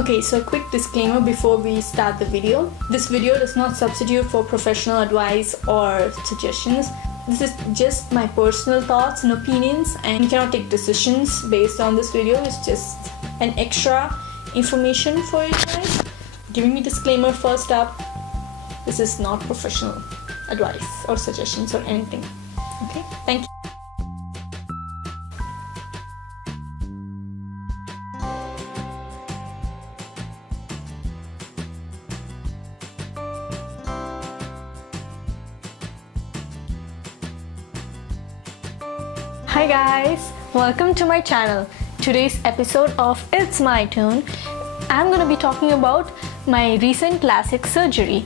Okay, so a quick disclaimer before we start the video. This video does not substitute for professional advice or suggestions. This is just my personal thoughts and opinions, and you cannot take decisions based on this video. It's just an extra information for you guys. Giving me disclaimer first up, this is not professional advice or suggestions or anything. Okay, thank you. Hi guys, welcome to my channel. Today's episode of It's My Turn, I'm going to be talking about my recent LASIK surgery.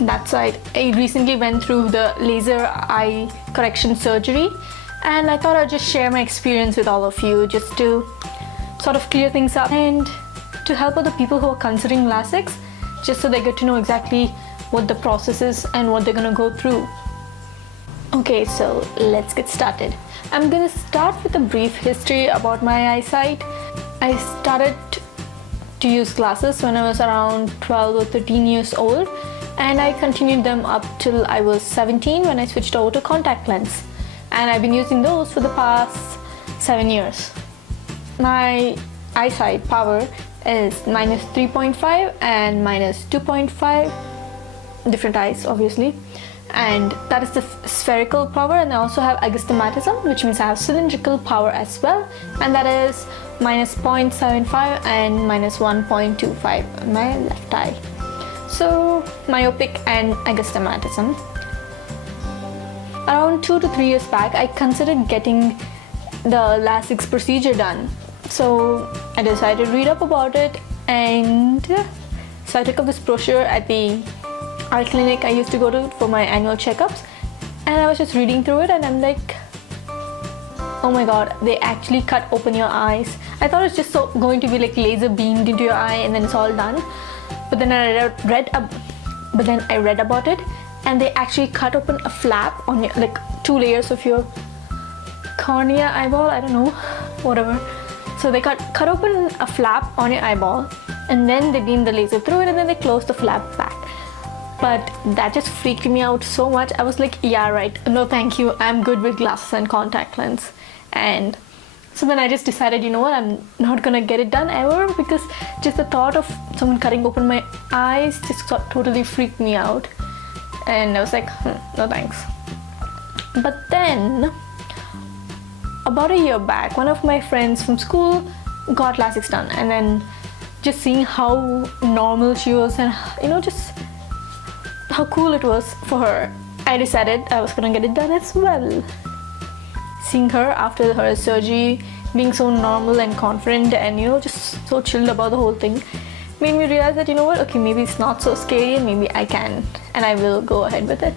That's right, I recently went through the laser eye correction surgery, and I thought I'd just share my experience with all of you just to sort of clear things up and to help other people who are considering LASIKs, just so they get to know exactly what the process is and what they're going to go through. Okay, so let's get started. I'm gonna start with a brief history about my eyesight. I started to use glasses when I was around 12 or 13 years old, and I continued them up till I was 17 when I switched over to contact lens. And I've been using those for the past 7 years. My eyesight power is -3.5 and -2.5, different eyes obviously. And that is the spherical power, and I also have astigmatism, which means I have cylindrical power as well, and that is -0.75 and -1.25 on my left eye. So myopic and astigmatism. Around 2 to 3 years back, I considered getting the LASIK procedure done. So I decided to read up about it, and so I took up this brochure at the eye clinic I used to go to for my annual checkups, and I was just reading through it, and I'm like, oh my god, they actually cut open your eyes. I thought it's just going to be like laser beamed into your eye and then it's all done, but then I read about it, and they actually cut open a flap on your, like 2 layers of your cornea, eyeball, I don't know, whatever. So they cut open a flap on your eyeball, and then they beam the laser through it, and then they close the flap back. But that just freaked me out so much. I was like, yeah, right, no thank you, I'm good with glasses and contact lens. And so then I just decided, you know what, I'm not gonna get it done ever, because just the thought of someone cutting open my eyes just totally freaked me out. And I was like, no thanks. But then about a year back, one of my friends from school got LASIK done, and then just seeing how normal she was, and you know, just how cool it was for her, I decided I was gonna get it done as well. Seeing her after her surgery being so normal and confident, and you know, just so chilled about the whole thing, made me realize that, you know what, okay, maybe it's not so scary, and maybe I can and I will go ahead with it.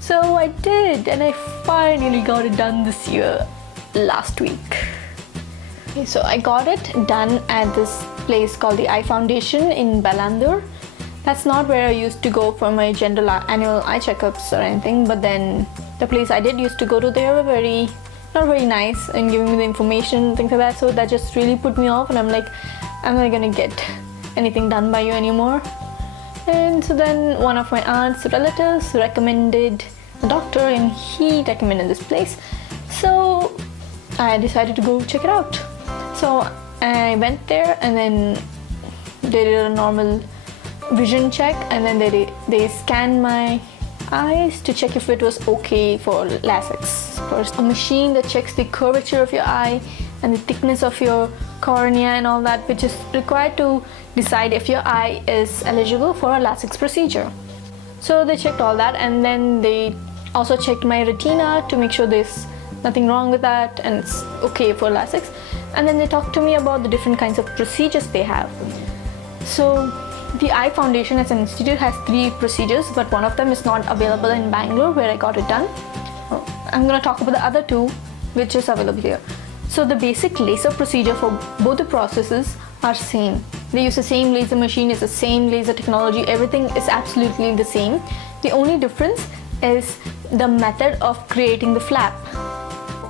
So I did, and I finally got it done this year, last week. Okay, so I got it done at this place called the Eye Foundation in Balandur. That's not where I used to go for my general annual eye checkups or anything, but then the place I did used to go to, they were not very nice in giving me the information, things like that, so that just really put me off, and I'm like, I'm not gonna get anything done by you anymore. And so then one of my aunt's relatives recommended a doctor, and he recommended this place, so I decided to go check it out. So I went there, and then they did a normal vision check, and then they scanned my eyes to check if it was okay for LASIK. First, a machine that checks the curvature of your eye and the thickness of your cornea and all that, which is required to decide if your eye is eligible for a LASIK procedure. So they checked all that, and then they also checked my retina to make sure there's nothing wrong with that and it's okay for LASIK. And then they talked to me about the different kinds of procedures they have. So the Eye Foundation as an institute has 3 procedures, but one of them is not available in Bangalore, where I got it done. I'm going to talk about the other 2, which is available here. So the basic laser procedure for both the processes are same. They use the same laser machine, it's the same laser technology, everything is absolutely the same. The only difference is the method of creating the flap.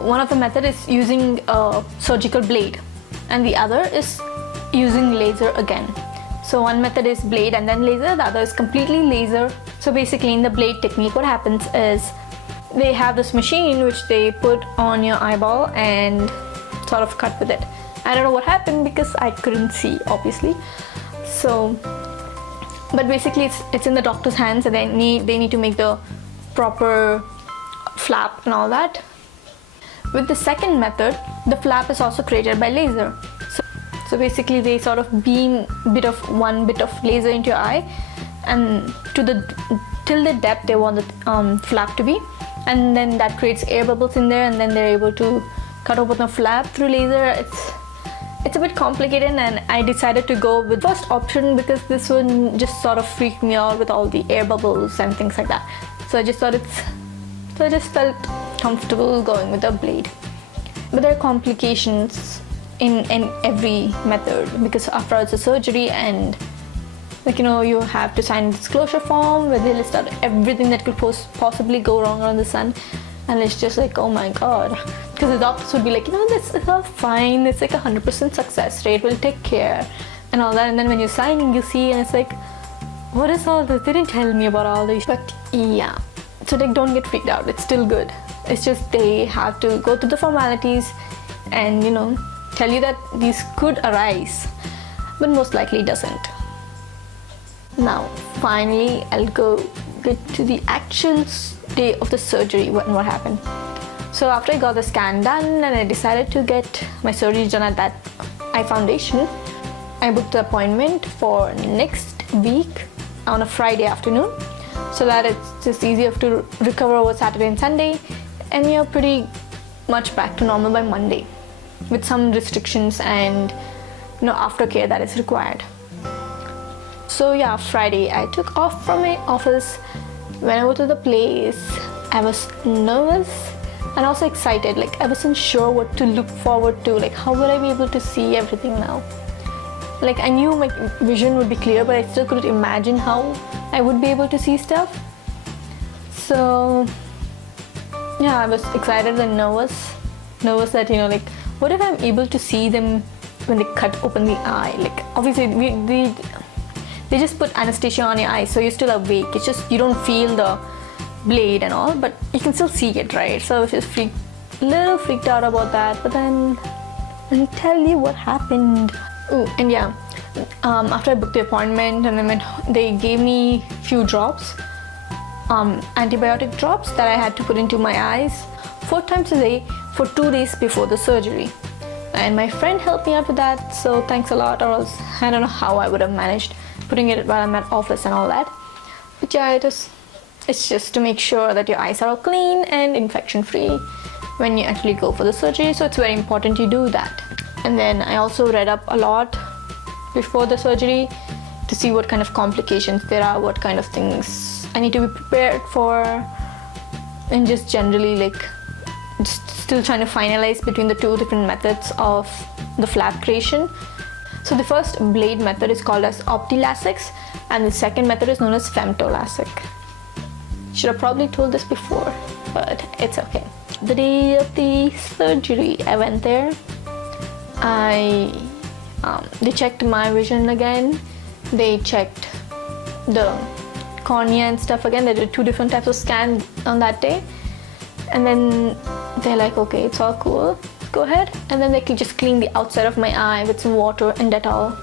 One of the method is using a surgical blade, and the other is using laser again. So one method is blade and then laser, the other is completely laser. So basically in the blade technique, what happens is they have this machine which they put on your eyeball and sort of cut with it. I don't know what happened because I couldn't see, obviously. So, but basically it's in the doctor's hands, and they need to make the proper flap and all that. With the second method, the flap is also created by laser. So basically they sort of beam one bit of laser into your eye, and till the depth they want the flap to be, and then that creates air bubbles in there, and then they're able to cut open the flap through laser. It's a bit complicated, and I decided to go with first option because this one just sort of freaked me out with all the air bubbles and things like that. So I just felt comfortable going with the blade. But there are complications in every method, because after all it's a surgery, and you have to sign a disclosure form where they list out everything that could possibly go wrong around the sun, and it's just like, oh my god, because the doctors would be like, this is all fine, it's like 100% success rate, we'll take care and all that, and then when you're signing you see and it's like, what is all this, they didn't tell me about all this. But yeah, so don't get freaked out, it's still good. It's just they have to go through the formalities and tell you that these could arise, but most likely doesn't. Now finally I'll get to the actual day of the surgery, what happened. So after I got the scan done and I decided to get my surgery done at that eye foundation, I booked the appointment for next week on a Friday afternoon, so that it's just easier to recover over Saturday and Sunday, and you're pretty much back to normal by Monday, with some restrictions and aftercare that is required. So yeah, Friday I took off from my office. When I went to the place, I was nervous and also excited. Like, I wasn't sure what to look forward to, like how would I be able to see everything now. Like, I knew my vision would be clear, but I still couldn't imagine how I would be able to see stuff. So yeah, I was excited and nervous that like, what if I'm able to see them when they cut open the eye? Like, obviously they just put anesthesia on your eye, so you're still awake. It's just you don't feel the blade and all, but you can still see it, right? So I was just a little freaked out about that. But then I'll tell you what happened. Oh, and yeah, after I booked the appointment, and then they gave me few drops, antibiotic drops that I had to put into my eyes 4 times a day for 2 days before the surgery. And my friend helped me out with that, so thanks a lot, or else I don't know how I would have managed putting it while I'm at office and all that. But yeah, it's just to make sure that your eyes are all clean and infection free when you actually go for the surgery, so it's very important you do that. And then I also read up a lot before the surgery to see what kind of complications there are, what kind of things I need to be prepared for, and just generally like just still trying to finalize between the 2 different methods of the flap creation. So the first blade method is called as LASIK, and the second method is known as LASIK. Should have probably told this before, but it's okay. The day of the surgery, I went there. They checked my vision again. They checked the cornea and stuff again. They did 2 different types of scans on that day, and then they're like, okay, it's all cool, go ahead. And then they could just clean the outside of my eye with some water and Dettol.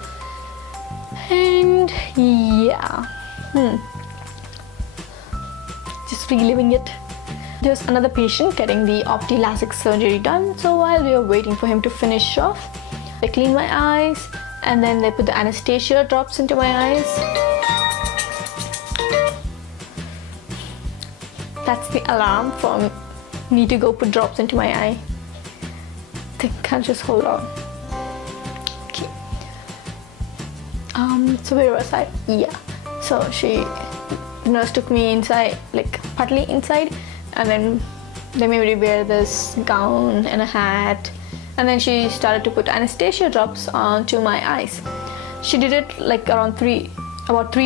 And yeah, just reliving it. There's another patient getting the LASIK surgery done, so while we were waiting for him to finish off, they cleaned my eyes, and then they put the anesthesia drops into my eyes. That's the alarm for me to go put drops into my eye. They can't just hold on. Okay. So where was I? Yeah. So the nurse took me inside, like partly inside, and then they made me wear this gown and a hat, and then she started to put anesthesia drops onto my eyes. She did it like about 3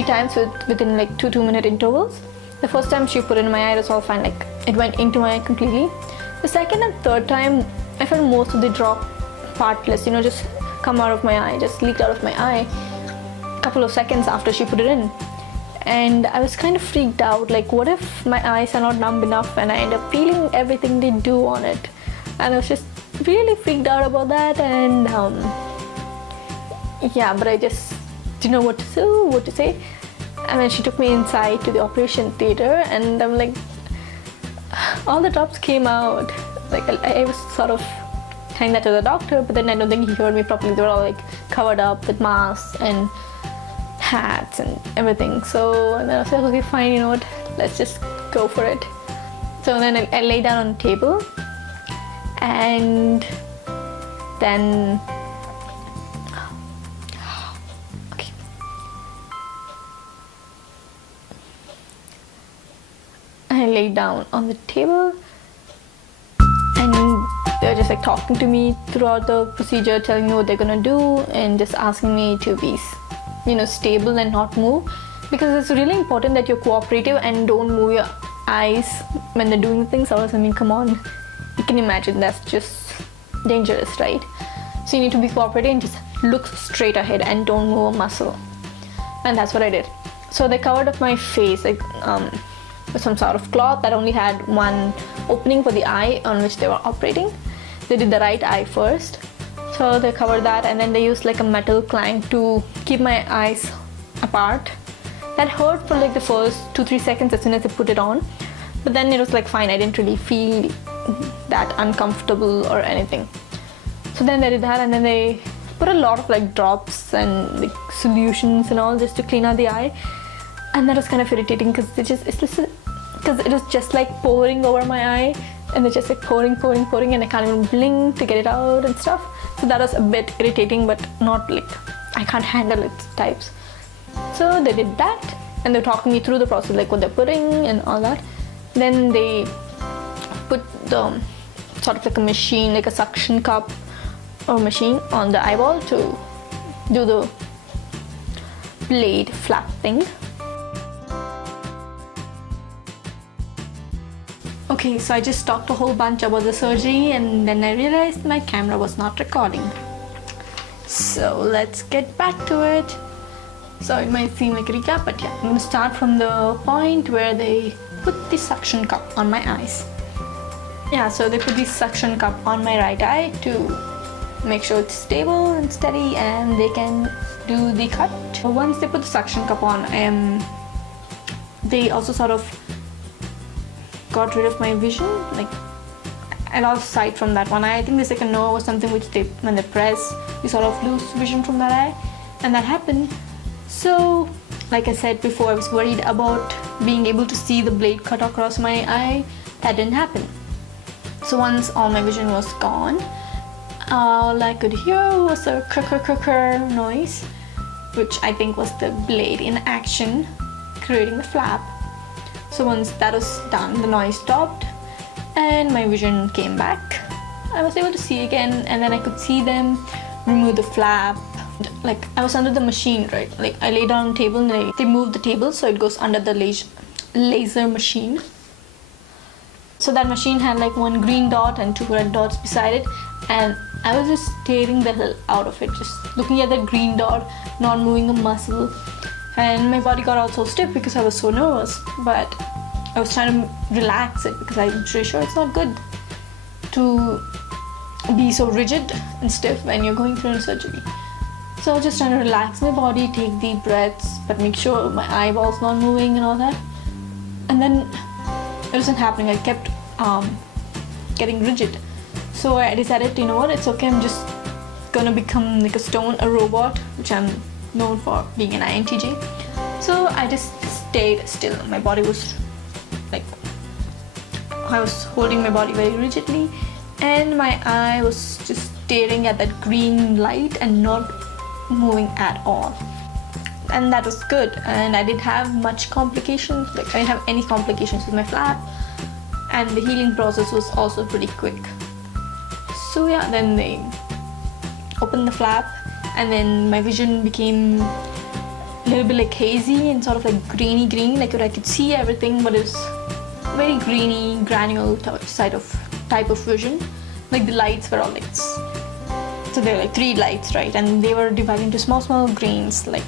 times within like 2-minute intervals. The first time she put it in my eye, it was all fine, like it went into my eye completely. The second and third time, I felt most of the drop partless, just come out of my eye, just leaked out of my eye a couple of seconds after she put it in. And I was kind of freaked out, like what if my eyes are not numb enough and I end up feeling everything they do on it. And I was just really freaked out about that, and yeah, but I just didn't know what to say. And then she took me inside to the operation theater, and I'm like, all the drops came out. Like I was sort of telling that to the doctor, but then I don't think he heard me properly. They were all like covered up with masks and hats and everything. So and then I was like, okay, fine, you know what, let's just go for it. So then I lay down on the table, and then I lay down on the table, and they're just like talking to me throughout the procedure, telling me what they're gonna do, and just asking me to be, you know, stable and not move, because it's really important that you're cooperative and don't move your eyes when they're doing things. Else, I mean, come on, you can imagine that's just dangerous, right? So you need to be cooperative and just look straight ahead and don't move a muscle. And that's what I did. So they covered up my face like with some sort of cloth that only had one opening for the eye on which they were operating. They did the right eye first, so they covered that, and then they used like a metal clamp to keep my eyes apart. That hurt for like the first 2-3 seconds as soon as they put it on, but then it was like fine. I didn't really feel that uncomfortable or anything. So then they did that, and then they put a lot of like drops and like solutions and all just to clean out the eye. And that was kind of irritating because it was just like pouring over my eye, and they're just like pouring, and I can't even blink to get it out and stuff. So that was a bit irritating, but not like I can't handle it types. So they did that, and they're talking me through the process, like what they're putting and all that. Then they put the sort of like a machine, like a suction cup or machine on the eyeball to do the blade flap thing. Okay, so I just talked a whole bunch about the surgery, and then I realized my camera was not recording. So let's get back to it. So it might seem like a recap, but yeah, I'm going to start from the point where they put the suction cup on my eyes. Yeah, so they put the suction cup on my right eye to make sure it's stable and steady and they can do the cut. Once they put the suction cup on, they also sort of got rid of my vision. Like I lost sight from that one eye. I think there's like a nerve or something which they, when they press, you sort of lose vision from that eye, and that happened. So like I said before, I was worried about being able to see the blade cut across my eye. That didn't happen. So once all my vision was gone, all I could hear was a krr noise, which I think was the blade in action creating the flap. So once that was done, the noise stopped and my vision came back. I was able to see again, and then I could see them remove the flap. Like I was under the machine, right? Like I lay down on the table and they moved the table so it goes under the laser machine. So that machine had like one green dot and 2 red dots beside it, and I was just staring the hell out of it, just looking at that green dot, not moving a muscle. And my body got all so stiff because I was so nervous, but I was trying to relax it because I'm pretty sure it's not good to be so rigid and stiff when you're going through a surgery. So I was just trying to relax my body, take deep breaths, but make sure my eyeballs not moving and all that. And then it wasn't happening. I kept getting rigid. So I decided, you know what, it's okay, I'm just gonna become like a stone, a robot, which I'm known for being an INTJ. So I just stayed still. My body was like, I was holding my body very rigidly, and my eye was just staring at that green light and not moving at all. And that was good, and I didn't have much complications. Like I didn't have any complications with my flap, and the healing process was also pretty quick. So yeah, then they opened the flap, and then my vision became a little bit like hazy and sort of like grainy green. Like I could see everything, but it's very greeny, granule type of vision. Like the lights were all like so there were like 3 lights, right? And they were divided into small grains, like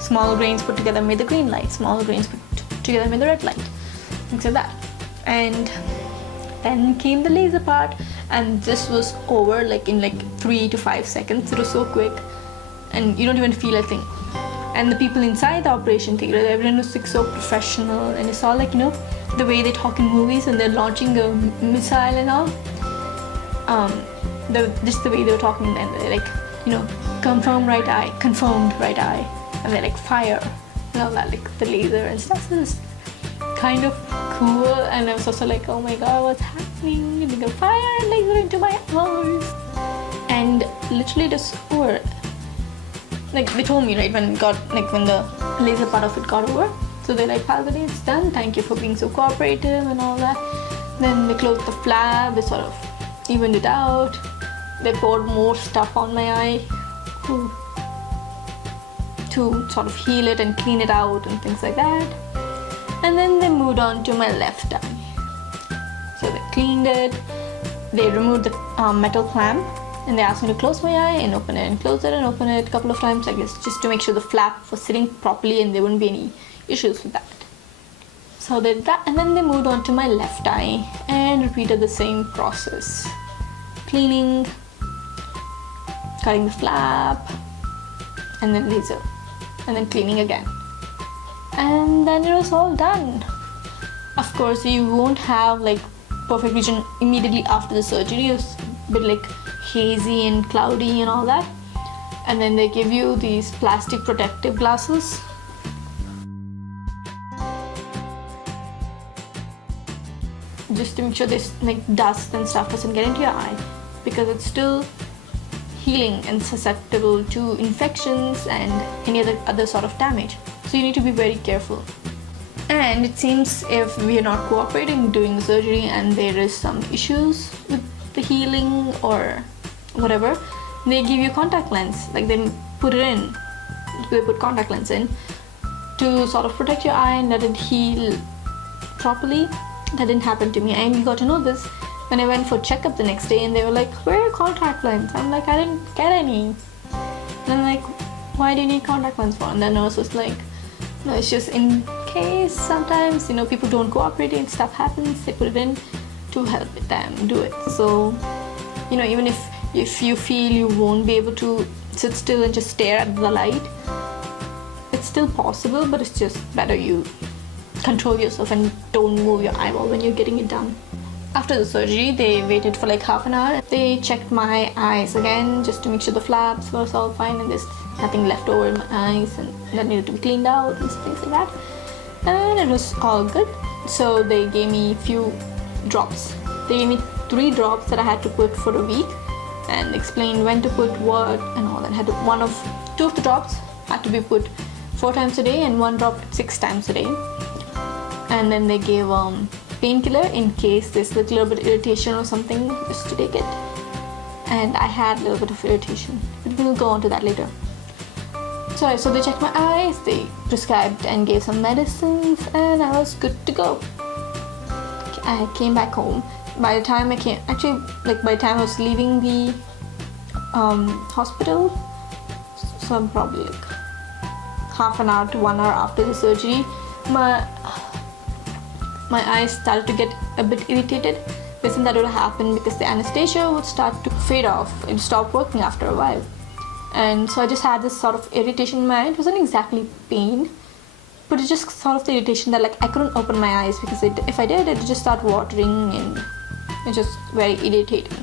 small grains put together made the green light, small grains put together made the red light, things like that. And then came the laser part, and this was over like in like 3 to 5 seconds. It was so quick, and you don't even feel a thing. And the people inside the operation theater, everyone was like so professional, and it's all like, you know, the way they talk in movies and they're launching a missile and all. Just the way they were talking, and they're like, you know, confirmed right eye, and they're like fire and all that, like the laser and stuff. So it's kind of cool, and I was also like, oh my god, what's happening? And they go fire and laser into my eyes, and literally just over. Like they told me, right, when the laser part of it got over, so they're like, Palguni, it's done, thank you for being so cooperative and all that. Then they closed the flap, they sort of evened it out, they poured more stuff on my eye to sort of heal it and clean it out and things like that. And then they moved on to my left eye. So they cleaned it, they removed the metal clamp, and they asked me to close my eye and open it and close it and open it a couple of times, I guess, just to make sure the flap was sitting properly and there wouldn't be any issues with that. So they did that, and then they moved on to my left eye and repeated the same process. Cleaning, cutting the flap, and then laser, and then cleaning again. And then it was all done. Of course, you won't have like perfect vision immediately after the surgery. It's a bit like hazy and cloudy and all that. And then they give you these plastic protective glasses. Just to make sure this like dust and stuff doesn't get into your eye, because it's still healing and susceptible to infections and any other sort of damage. So you need to be very careful. And it seems if we are not cooperating during the surgery and there is some issues with the healing or whatever, they give you contact lens. Like they put contact lens in to sort of protect your eye and let it heal properly. That didn't happen to me, and we got to know this when I went for checkup the next day, and they were like, where are your contact lens? I'm like, I didn't get any. And I'm like, why do you need contact lens for? And the nurse was like, no, it's just in case sometimes, you know, people don't cooperate and stuff happens, they put it in to help them do it. So, you know, even if you feel you won't be able to sit still and just stare at the light, it's still possible, but it's just better you control yourself and don't move your eyeball when you're getting it done. After the surgery, they waited for like half an hour. They checked my eyes again just to make sure the flaps were all fine and there's nothing left over in my eyes and that needed to be cleaned out and things like that. And it was all good. So they gave me a few drops. They gave me 3 drops that I had to put for a week and explained when to put what and all that. 2 of the drops had to be put 4 times a day and 1 drop 6 times a day. And then they gave painkiller in case there's like a little bit of irritation or something, just to take it. And I had a little bit of irritation, but we'll go on to that later. So they checked my eyes, they prescribed and gave some medicines, and I was good to go. I came back home. By the time I was leaving the hospital, so I'm probably like half an hour to 1 hour after the surgery, my eyes started to get a bit irritated. Isn't that would happen because the anesthesia would start to fade off and stop working after a while. And so I just had this sort of irritation in my eye. It wasn't exactly pain, but it's just sort of the irritation that like I couldn't open my eyes because if I did, it would just start watering and it's just very irritating.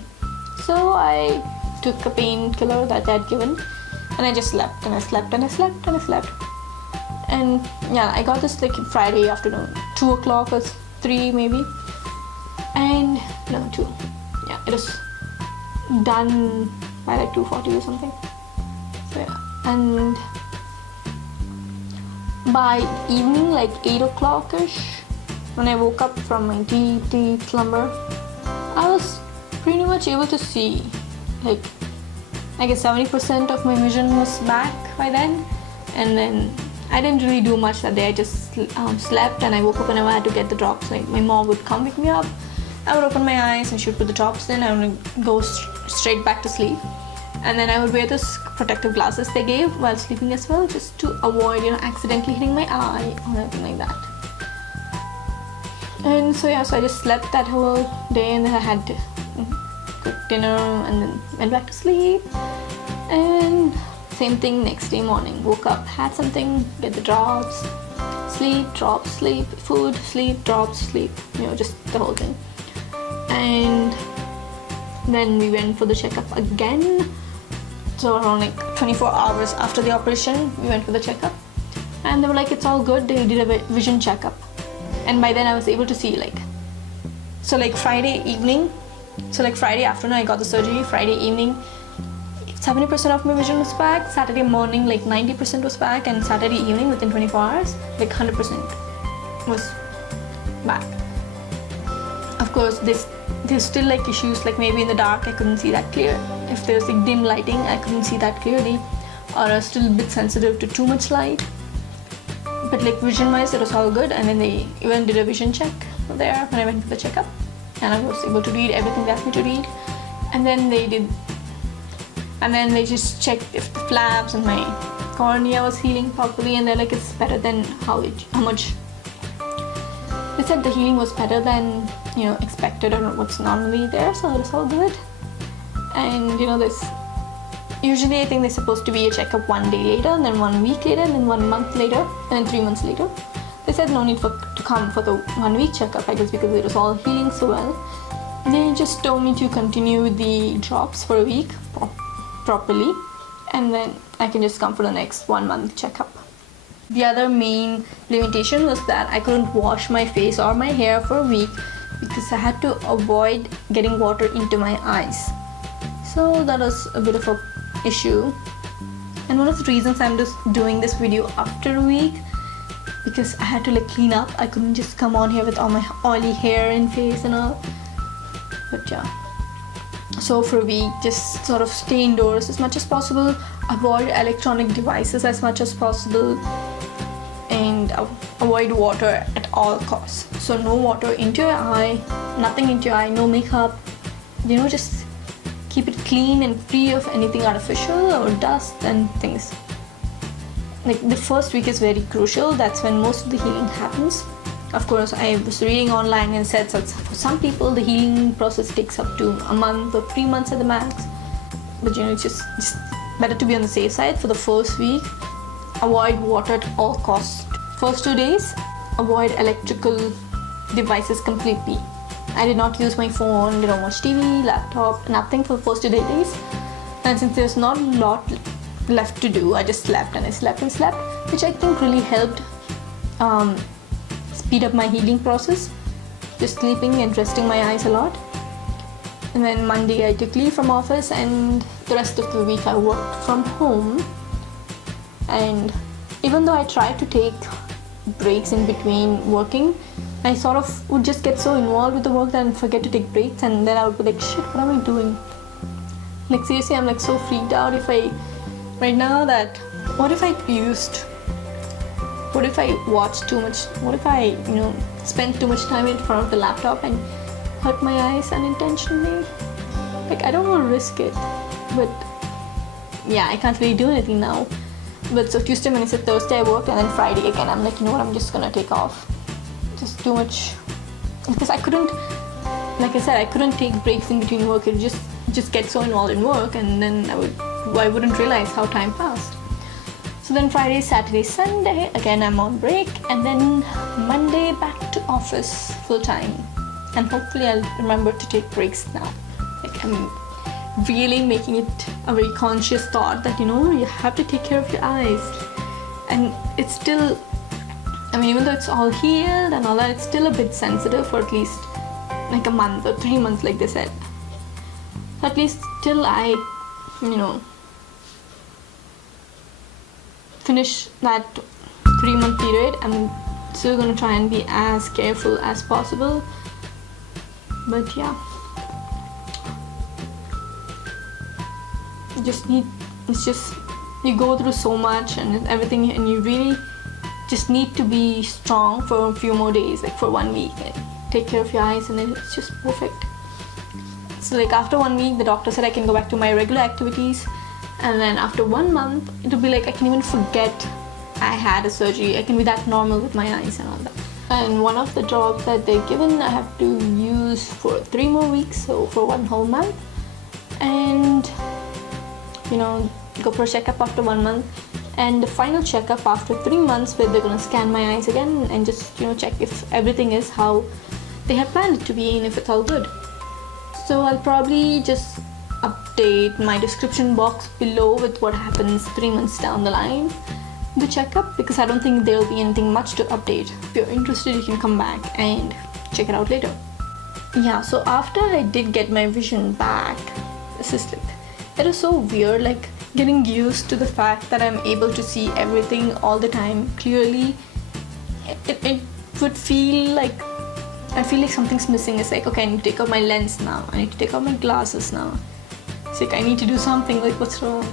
So I took a painkiller that they had given and I just slept and I slept and I slept and I slept. And yeah, I got this like Friday afternoon, 2 o'clock or 3 maybe. And no, 2. Yeah, it was done by like 2:40 or something. So yeah, and by evening, like 8 o'clock-ish, when I woke up from my deep slumber, I was pretty much able to see. Like, I guess 70% of my vision was back by then. And then I didn't really do much that day. I just slept and I woke up whenever I had to get the drops. Like my mom would come pick me up I would open my eyes and she would put the drops in. I would go straight back to sleep, and then I would wear those protective glasses they gave while sleeping as well, just to avoid, you know, accidentally hitting my eye or anything like that. And so yeah, so I just slept that whole day, and then I had to cook dinner and then went back to sleep. And same thing next day morning, woke up, had something, get the drops, sleep, drops, sleep, food, sleep, drops, sleep, you know, just the whole thing. And then we went for the checkup again. So around like 24 hours after the operation, we went for the checkup, and they were like, it's all good. They did a vision checkup, and by then I was able to see, like, so like Friday evening, so like Friday afternoon I got the surgery. Friday evening 70% of my vision was back. Saturday morning like 90% was back, and Saturday evening within 24 hours like 100% was back. Of course there's still like issues, like maybe in the dark I couldn't see that clear. If there's like dim lighting, I couldn't see that clearly, or I was still a bit sensitive to too much light. But like vision wise, it was all good. And then they even did a vision check there when I went for the checkup, and I was able to read everything they asked me to read. And then they just checked if the flaps and my cornea was healing properly, and they're like, it's better than how much. They said the healing was better than, you know, expected or what's normally there, so it's all good. And you know, this usually I think there's supposed to be a checkup 1 day later, and then 1 week later, and then 1 month later, and then 3 months later. They said no need to come for the 1 week checkup, I guess, because it was all healing so well. They just told me to continue the drops for a week properly, and then I can just come for the next 1 month checkup. The other main limitation was that I couldn't wash my face or my hair for a week because I had to avoid getting water into my eyes. So that was a bit of a issue, and one of the reasons I'm just doing this video after a week, because I had to like clean up. I couldn't just come on here with all my oily hair and face and all. But yeah, so for a week, just sort of stay indoors as much as possible, avoid electronic devices as much as possible, and avoid water at all costs. So no water into your eye, nothing into your eye, no makeup, you know, just keep it clean and free of anything artificial or dust and things. Like the first week is very crucial. That's when most of the healing happens. Of course, I was reading online and said that for some people the healing process takes up to a month or 3 months at the max. But you know, it's just better to be on the safe side. For the first week, avoid water at all costs. First 2 days, avoid electrical devices completely. I did not use my phone, didn't watch TV, laptop, nothing for the first 2 days. And since there's not a lot left to do, I just slept and I slept and slept, which I think really helped speed up my healing process. Just sleeping and resting my eyes a lot. And then Monday I took leave from office, and the rest of the week I worked from home. And even though I tried to take breaks in between working, I sort of would just get so involved with the work that I forget to take breaks, and then I would be like, shit, what am I doing? Like seriously, I'm like so freaked out right now that what if I watch too much, what if I, you know, spend too much time in front of the laptop and hurt my eyes unintentionally? Like, I don't want to risk it, but yeah, I can't really do anything now. But so Tuesday, Wednesday, Thursday I worked, and then Friday again I'm like, you know what, I'm just gonna take off. Just too much, because I couldn't, like I said, I couldn't take breaks in between work. It just get so involved in work, and then I wouldn't realize how time passed. So then Friday, Saturday, Sunday again I'm on break, and then Monday back to office full time. And hopefully I'll remember to take breaks now. Like, I'm really making it a very conscious thought that, you know, you have to take care of your eyes. And it's still, I mean, even though it's all healed and all that, it's still a bit sensitive for at least like a month or 3 months, like they said. So at least till I, you know, finish that 3-month period, I'm still gonna try and be as careful as possible. But yeah, it's just you go through so much and everything, and you really just need to be strong for a few more days, like for 1 week. take care of your eyes, and it's just perfect. So like after 1 week, the doctor said I can go back to my regular activities, and then after 1 month, it'll be like I can even forget I had a surgery. I can be that normal with my eyes and all that. And one of the drops that they're given, I have to use for 3 more weeks, so for 1 whole month, and go for a checkup after 1 month, and the final checkup after 3 months, where they're gonna scan my eyes again and just check if everything is how they have planned it to be and if it's all good. So I'll probably just update my description box below with what happens 3 months down the line, the checkup, because I don't think there'll be anything much to update. If you're interested, you can come back and check it out later. Yeah, so after I did get my vision back, it was so weird, like getting used to the fact that I'm able to see everything all the time clearly. It would feel like I feel like something's missing. It's like, okay, I need to take out my lens now, I need to take out my glasses now. It's like I need to do something, like what's wrong?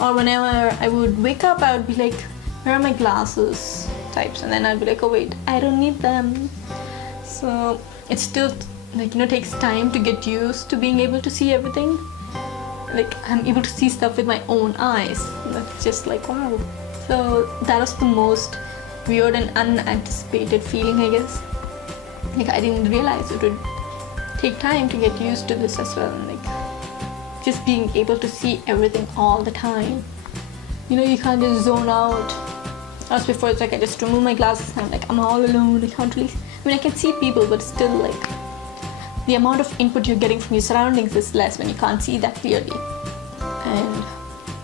Or whenever I would wake up, I would be like, where are my glasses types, and then I'd be like, oh wait, I don't need them. So it still like takes time to get used to being able to see everything. Like I'm able to see stuff with my own eyes. That's just like wow. So that was the most weird and unanticipated feeling, I guess. Like I didn't realize it would take time to get used to this as well. And like just being able to see everything all the time. You can't just zone out. As before, it's like I just remove my glasses and I'm like, I'm all alone. I can't really. I can see people, but still like the amount of input you're getting from your surroundings is less when you can't see that clearly. And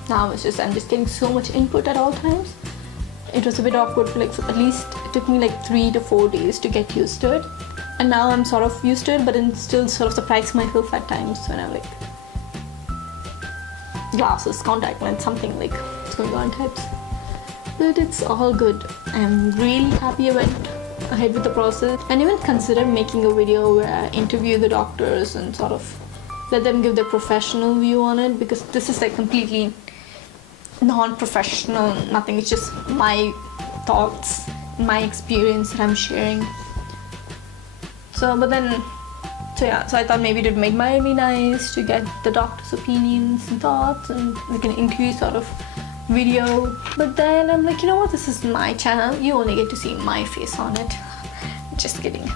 now I'm just getting so much input at all times. It was a bit awkward for at least it took me like 3 to 4 days to get used to it. And now I'm sort of used to it, but I'm still sort of surprised myself at times when I'm like glasses, contact lens, something like what's going on types. But it's all good. I'm really happy I went ahead with the process, and even consider making a video where I interview the doctors and sort of let them give their professional view on it, because this is like completely non-professional, nothing. It's just my thoughts, my experience that I'm sharing. So I thought maybe it might be nice to get the doctor's opinions and thoughts and like an interview sort of video. But then I'm like, this is my channel, you only get to see my face on it. Just kidding.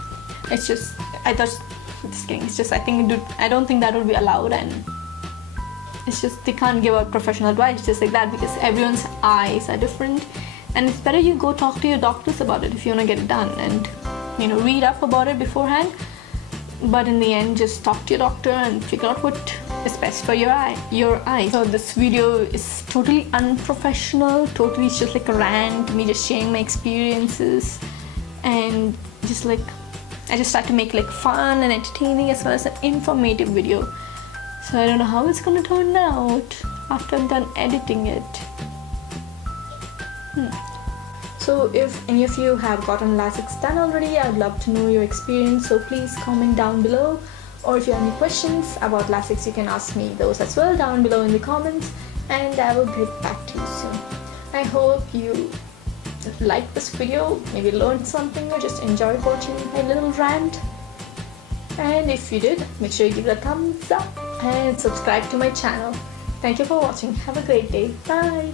I don't think that would be allowed, and it's just they can't give out professional advice just like that, because everyone's eyes are different, and it's better you go talk to your doctors about it if you want to get it done, and read up about it beforehand. But in the end, just talk to your doctor and figure out what is best for your eye. So this video is totally unprofessional, totally it's just like a rant, me just sharing my experiences, and just like I just tried to make like fun and entertaining as well as an informative video. So I don't know how it's gonna turn out after I'm done editing it. So if any of you have gotten LASIK done already, I'd love to know your experience, so please comment down below. Or if you have any questions about LASIK, you can ask me those as well down below in the comments, and I will get back to you soon. I hope you liked this video, maybe learned something, or just enjoyed watching my little rant. And if you did, make sure you give it a thumbs up and subscribe to my channel. Thank you for watching. Have a great day. Bye.